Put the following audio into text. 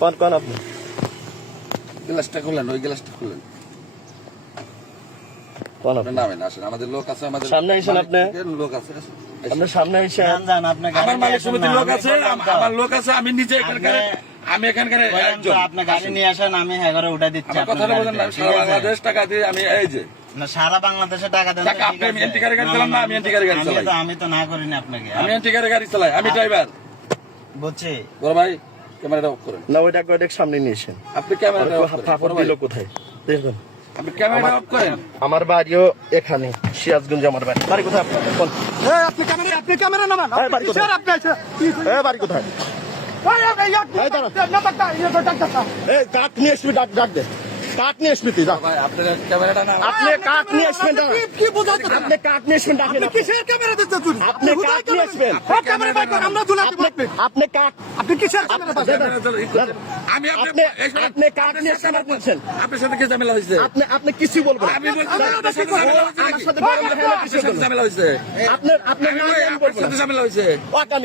কোন আপনি গ্লাসটা খুলেন, ওই গ্লাসটা খুলেন। কোন আপনি? আপনার নামেন, আসেন। আমাদের লোক আছে, আমাদের সামনে আইসেন আপনি। লোক আছে, আসেন। আপনার সামনে এসে যান আপনি গাড়ি আমার মালিক নিয়ে সমিতির আসেন লোক না, আছে, আমি বললাম তো। আমার লোক আছে, আমি নিজে এখানকার, আমি এখানকার বললাম তো, একজন। আপনি গাড়ি নিয়ে আসেন, আমি ঘরে উঠে দিচ্ছি আমার আপনার কথাটা বলেন না, আমি গাড়িতে, সারা ঠিক আছে? বাংলাদেশ টাকা দিয়ে আমি এই যে না, সারা বাংলাদেশে টাকা দেন তো, টাকা ঠিক আপনি আমি আছে? এন্টি গাড়ি না, চালান না, না, আমি এন্টি গাড়ি চালাই। আমি তো না করিনি আপনাকে। আমি এন্টি গাড়ি চালাই, আমি ড্রাইভার। বুঝছি। বড় ভাই ক্যামেরাটা অফ করেন। না ওইটা সামনে নিয়ে এসেন। আপনি ক্যামেরাটা অফ করেন। ফাপড় বড় ভাই, দিল কোথায় দেখুন। আপনি ক্যামেরাটা অফ করেন। আমার বাড়িও এখানে, সিরাজগঞ্জ আমার বাড়ি। বাড়ি কোথায় আপনার? কোন? আপনি ক্যামেরা নামান। এই বাড়ি কোথায়? আপনি বাড়ি কোথায়? এই কাঠ নিয়ে আসবি, ডাক দে। কাঠ নিয়ে আসবি তুই, যা। ভাই আপনার ক্যামেরাটা না, আপনি কাঠ নিয়ে আসবেন, যা। কি বোঝাচ্ছেন? আপনি কাঠ নিয়ে আসবেন, ডাকেন। আপনি কিসের ক্যামেরা দিচ্ছেন তুই? আপনি কাঠ নিয়ে আসবেন। ক্যামেরা বাইর কর, আমরা তুলে দিব আপনি। আপনি কাঠ, আপনি কিসের ক্যামেরা বাইর করেন? আমি আপনি কাঠ নিয়ে আসবেন বলছেন। আপনার সাথে কি ঝামেলা হয়েছে? আপনি কিছু বলবেন। আমি বলছি আমার আপনার সাথে ঝামেলা হয়েছে আমার নাকি? সাথে বলেন, আপনার সাথে ঝামেলা হয়েছে? আপনার আমি বলি, আপনার সাথে ঝামেলা হয়েছে? আমি